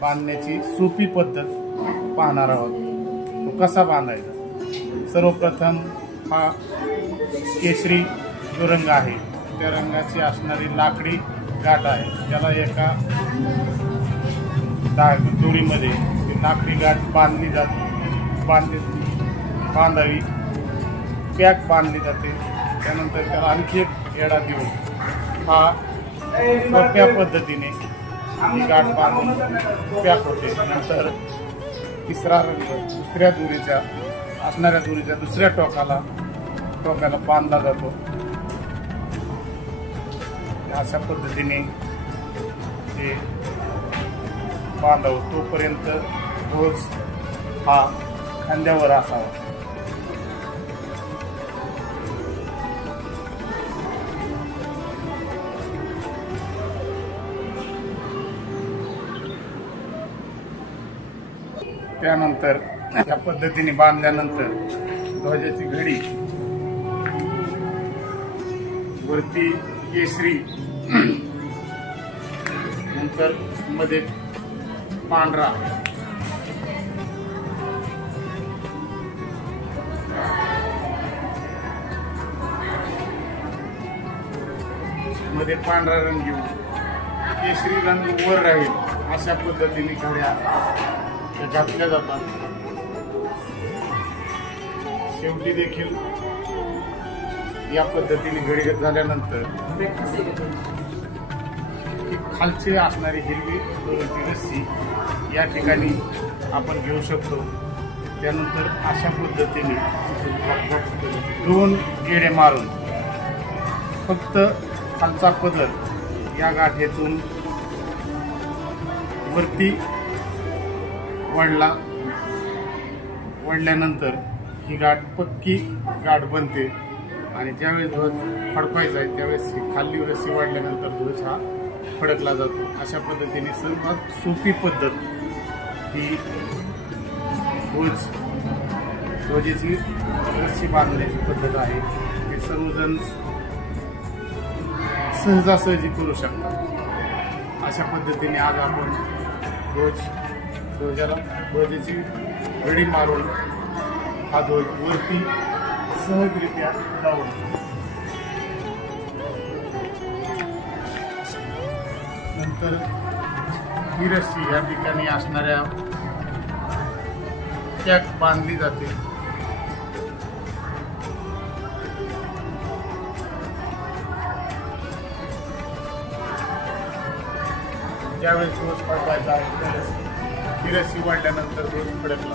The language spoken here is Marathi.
बांधण्याची सोपी पद्धत पाहणार आहोत. तो कसा बांधायचा. सर्वप्रथम हा केशरी जो रंग आहे त्या रंगाची असणारी लाकडी गाठ आहे, त्याला एका दोरीमध्ये लाकडी गाठ बांधावी, पॅक बांधली जाते. त्यानंतर त्याला आणखी एक येडा देऊन हा सोप्या पद्धतीने ही गाठ बांधून पॅक होते. नंतर तिसरा रंग दुसऱ्या दोरीच्या असणाऱ्या दोरीच्या दुसऱ्या टोकाला बांधला जातो. अशा पद्धतीने हे बांधावं. तोपर्यंत रोज हा खांद्यावर असावा. त्यानंतर या पद्धतीने बांधल्यानंतर ध्वजाची घडी वरती केशरी, नंतर मध्ये पांढरा, मध्ये पांढरा रंग घेऊन केशरी रंग वर राहील अशा पद्धतीने घड्या घातल्या जातात. शेवटी देखील या पद्धतीने घडी झाल्यानंतर खालची असणारी हिरवी दोरीची रस्सी या ठिकाणी आपण घेऊ शकतो. त्यानंतर अशा पद्धतीने 2 गेडे मारून फक्त खालचा पदर या गाठीतून वरती वळल्यानंतर ही गाठ पक्की गाठ बनते आणि ज्यावेळेस ध्वज फडकायचा आहे त्यावेळेस खाली रस्सी वाढल्यानंतर ध्वज हा फडकला जातो. अशा पद्धतीने सर्वात सोपी पद्धत ही ध्वजेची रस्सी बांधण्याची पद्धत आहे. हे सर्वजण सहजासहजी करू शकतात. अशा पद्धतीने आज आपण ध्वजाची घडी मारून हा ध्वज वरती सहजरित्या लावून नंतर ही रस्सी या ठिकाणी असणाऱ्या पॅक बांधली जाते. ज्यावेळेस ध्वज फडकायचा आहे त्यावेळेस ही रस्सी वाढल्यानंतर ध्वज फडकला.